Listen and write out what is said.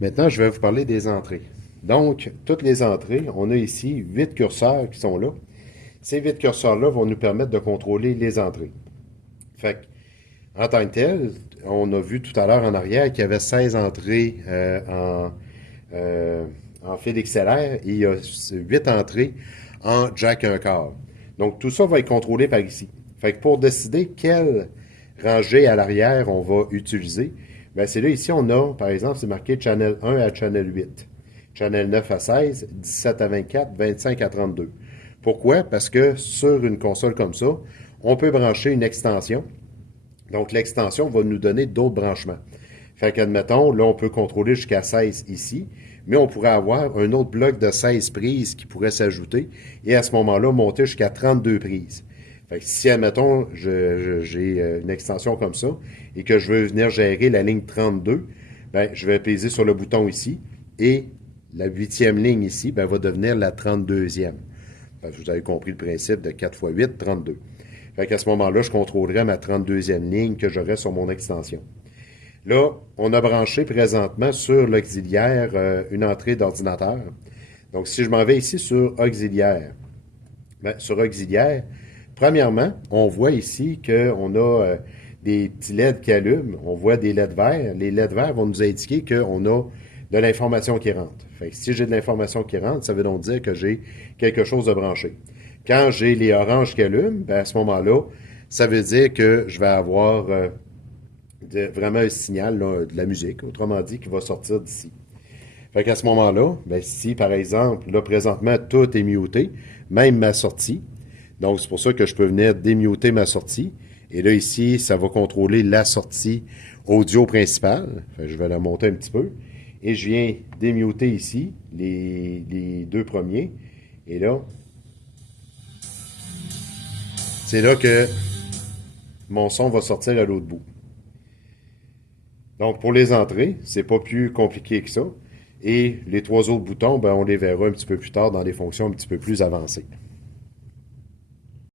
Maintenant, je vais vous parler des entrées. Donc, toutes les entrées, on a ici 8 curseurs qui sont là. Ces 8 curseurs-là vont nous permettre de contrôler les entrées. Fait que, en tant que tel, on a vu tout à l'heure en arrière qu'il y avait 16 entrées en fil XLR et il y a 8 entrées en jack 1 quart. Donc, tout ça va être contrôlé par ici. Fait que pour décider quelle rangée à l'arrière on va utiliser, ben c'est là, ici, on a, par exemple, c'est marqué Channel 1 à Channel 8, Channel 9 à 16, 17 à 24, 25 à 32. Pourquoi? Parce que sur une console comme ça, on peut brancher une extension. Donc, l'extension va nous donner d'autres branchements. Fait qu'admettons, là, on peut contrôler jusqu'à 16 ici, mais on pourrait avoir un autre bloc de 16 prises qui pourrait s'ajouter et à ce moment-là, monter jusqu'à 32 prises. Fait que si, admettons, j'ai une extension comme ça et que je veux venir gérer la ligne 32, ben, je vais peser sur le bouton ici et la huitième ligne ici ben, va devenir la 32e. Fait que vous avez compris le principe de 4 fois 8, 32. Fait qu'à ce moment-là, je contrôlerai ma 32e ligne que j'aurai sur mon extension. Là, on a branché présentement sur l'auxiliaire une entrée d'ordinateur. Donc, si je m'en vais ici sur auxiliaire, ben, sur auxiliaire, premièrement, on voit ici qu'on a des petits LED qui allument. On voit des LED verts. Les LED verts vont nous indiquer qu'on a de l'information qui rentre. Fait que si j'ai de l'information qui rentre, ça veut donc dire que j'ai quelque chose de branché. Quand j'ai les oranges qui allument, ben à ce moment-là, ça veut dire que je vais avoir vraiment un signal là, de la musique, autrement dit, qui va sortir d'ici. Fait qu'à ce moment-là, ben, si par exemple, là présentement, tout est muté, même ma sortie, donc c'est pour ça que je peux venir démuter ma sortie. Et là, ici, ça va contrôler la sortie audio principale. Fait que je vais la monter un petit peu. Et je viens démuter ici les deux premiers. Et là, c'est là que mon son va sortir à l'autre bout. Donc, pour les entrées, c'est pas plus compliqué que ça. Et les trois autres boutons, ben, on les verra un petit peu plus tard dans des fonctions un petit peu plus avancées.